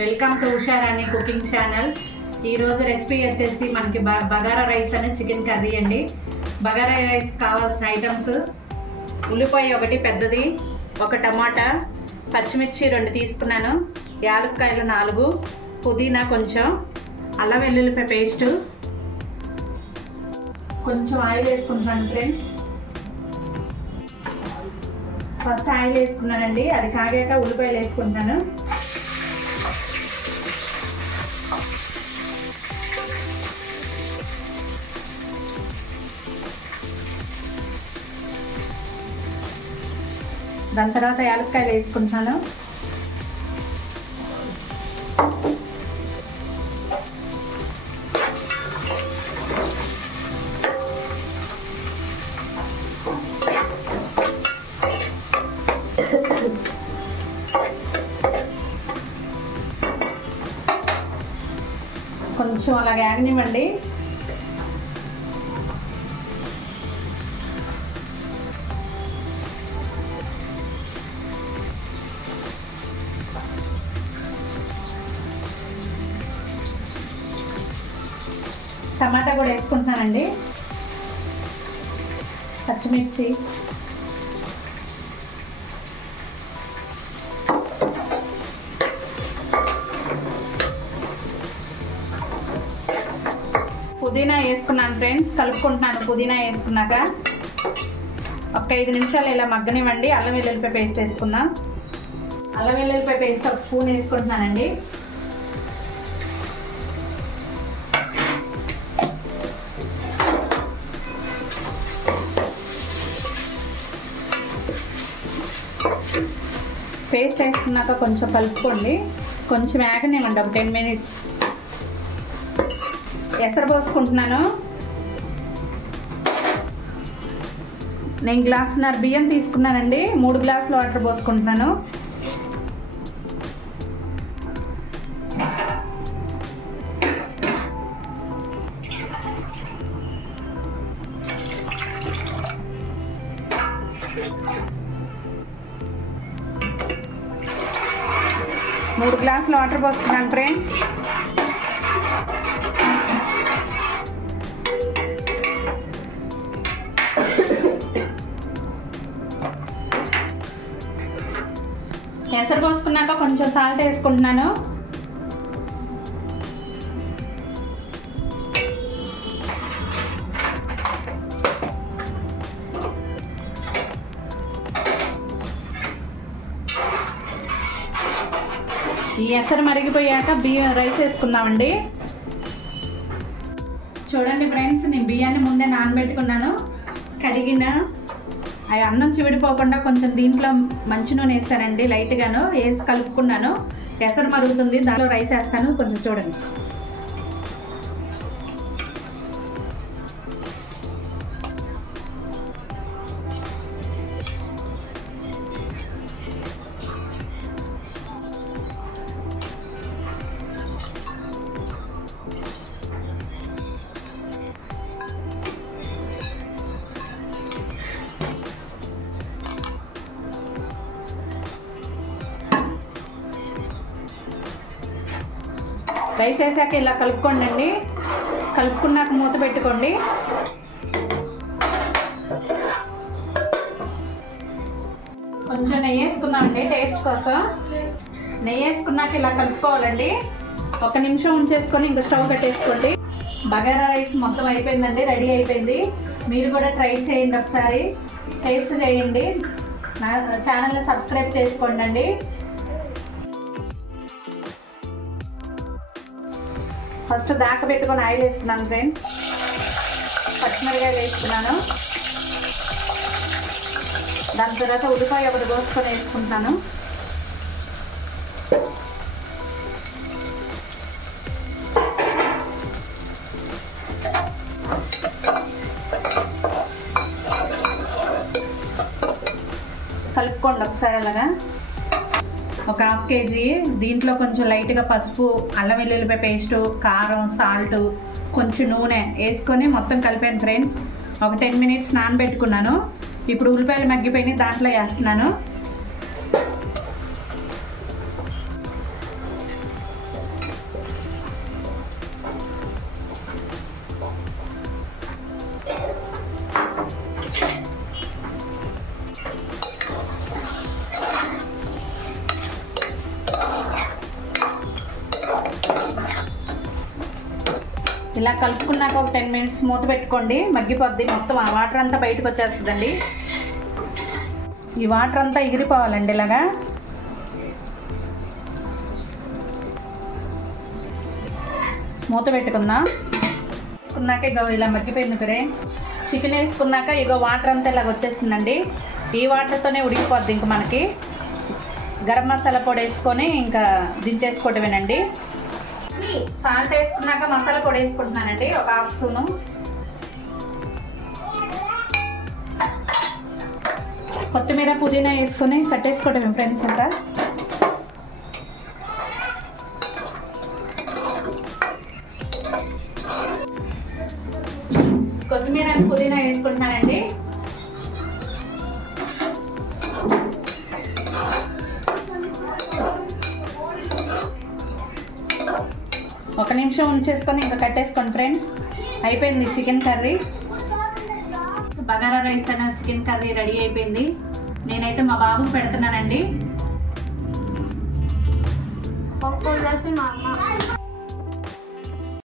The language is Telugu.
Welcome to Usharani cooking channel. ఈ రోజు రెసిపీ వచ్చేసి మనకి బగారా రైస్ అనే చికెన్ కర్రీ అండి। బగారా రైస్ కావాల్సిన ఐటమ్స్ ఉల్లిపాయ ఒకటి పెద్దది, ఒక టమాటా, పచ్చిమిర్చి 2 తీసుకున్నాను, యాలక్కాయలు 4, పుదీనా కొంచెం, అల్లం వెల్లుల్లిపాయ పేస్ట్, కొంచెం ఆయిల్ వేసుకుంటున్నాను ఫ్రెండ్స్। ఫస్ట్ ఆయిల్ వేసుకున్నానండి, అది కాగాక ఉల్లిపాయలు వేసుకుంటున్నాను। దాని తర్వాత యాలక్కాయలు వేసుకుంటున్నాను। కొంచెం అలాగే ఆగనివ్వండి। టమాటా కూడా వేసుకుంటున్నానండి, పచ్చిమిర్చి, పుదీనా వేసుకున్నాను ఫ్రెండ్స్, కలుపుకుంటున్నాను। పుదీనా వేసుకున్నాక ఒక 5 నిమిషాలు ఇలా మగ్గనివ్వండి। అల్లం వెల్లుల్లిపాయ పేస్ట్ వేసుకుందాం। అల్లం వెల్లుల్లిపాయ పేస్ట్ 1 స్పూన్ వేసుకుంటున్నానండి। పేస్ట్ వేసుకున్నాక కొంచెం కలుపుకోండి, కొంచెం వేగనివ్వండి, ఒక 10 మినిట్స్। ఎసరు పోసుకుంటున్నాను, నేను 1.5 గ్లాసుల బియ్యం తీసుకున్నానండి, 3 గ్లాసుల వాటర్ పోసుకుంటున్నాను। మూడు గ్లాసుల వాటర్ పోసుకున్నాను ఫ్రెండ్స్। ఎసరు పోసుకున్నాక కొంచెం సాల్ట్ వేసుకుంటున్నాను। ఈ ఎసరు మరిగిపోయాక బియ్యం రైస్ వేసుకుందామండి। చూడండి ఫ్రెండ్స్, నేను బియ్యాన్ని ముందే నానబెట్టుకున్నాను, కడిగిన అన్నం చివిడిపోకుండా కొంచెం దీంట్లో మంచి నూనె వేసానండి, లైట్గాను వేసి కలుపుకున్నాను। ఎసరు మరుగుతుంది, దాంట్లో రైస్ వేస్తాను, కొంచెం చూడండి। రైస్ వేసాక ఇలా కలుపుకోండి, కలుపుకున్నాక మూత పెట్టుకోండి। కొంచెం నెయ్యి వేసుకుందామండి టేస్ట్ కోసం। నెయ్యి వేసుకున్నాక ఇలా కలుపుకోవాలండి, 1 నిమిషం ఉంచేసుకొని ఇంకో స్టవ్ కట్టేసుకోండి। బగారా రైస్ మొత్తం అయిపోయిందండి, రెడీ అయిపోయింది। మీరు కూడా ట్రై చేయండి, ఒకసారి టేస్ట్ చేయండి, నా ఛానల్ని సబ్స్క్రైబ్ చేసుకోండి। ఫస్ట్ దాకా పెట్టుకొని ఆయిల్ వేసుకున్నాను ఫ్రెండ్స్, పచ్చిమిరకాయలు వేసుకున్నాను, దాని తర్వాత ఉల్లిపాయ 1 కోసుకొని వేసుకుంటాను। కలుపుకోండి ఒకసారి అలాగా। ఒక 1/2 కేజీ, దీంట్లో కొంచెం లైట్గా పసుపు, అల్లం వెల్లుల్లిపాయ పేస్టు, కారం, సాల్ట్, కొంచెం నూనె వేసుకొని మొత్తం కలిపాను ఫ్రెండ్స్। ఒక 10 మినిట్స్ నానబెట్టుకున్నాను। ఇప్పుడు ఉల్లిపాయలు మగ్గిపోయినాయి, దాంట్లో వేస్తున్నాను। ఇలా కలుపుకున్నాక ఒక 10 మినిట్స్ మూత పెట్టుకోండి, మగ్గిపోద్ది. మొత్తం ఆ వాటర్ అంతా బయటకు వచ్చేస్తుందండి. ఈ వాటర్ అంతా ఎగిరిపోవాలండి. ఇలాగా మూత పెట్టుకుందాం. వేసుకున్నాక ఇగో ఇలా మగ్గిపోయింది ఫ్రెండ్స్. చికెన్ వేసుకున్నాక ఇగో వాటర్ అంతా ఇలాగ వచ్చేసిందండి. ఈ వాటర్తోనే ఉడికిపోద్ది. ఇంక మనకి గరం మసాలా పొడి వేసుకొని ఇంకా దించేసుకోవటమేనండి. సాల్ట్ వేసుకున్నాక మసాలా పొడి వేసుకుంటున్నానండి, ఒక 1/2 స్పూను. కొత్తిమీర పుదీనా వేసుకొని కట్టేసుకోవటమే ఫ్రెండ్స్. ఇంకా కొత్తిమీర పుదీనా వేసుకుంటున్నానండి. ఒక నిమిషం ఉంచేసుకొని ఇంకా కట్టేసుకోండి ఫ్రెండ్స్. అయిపోయింది చికెన్ కర్రీ. బగారా రైస్ అనే చికెన్ కర్రీ రెడీ అయిపోయింది. నేనైతే మా బాబుకి పెడుతున్నానండి.